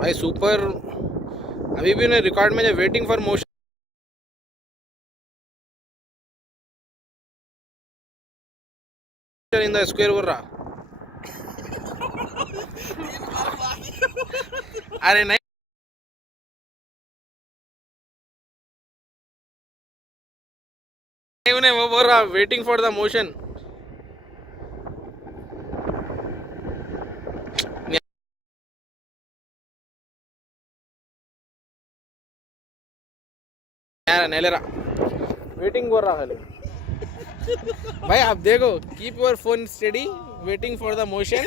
भाई सुपर. अभी भी उन्हें रिकॉर्ड में waiting for motion in the square बोल रहा. अरे नहीं उन्हें वो बोल रहा वेटिंग फॉर द मोशन. नहीं ले रहा वेटिंग बोल रहा खाली. भाई आप देखो keep your phone study waiting for the motion.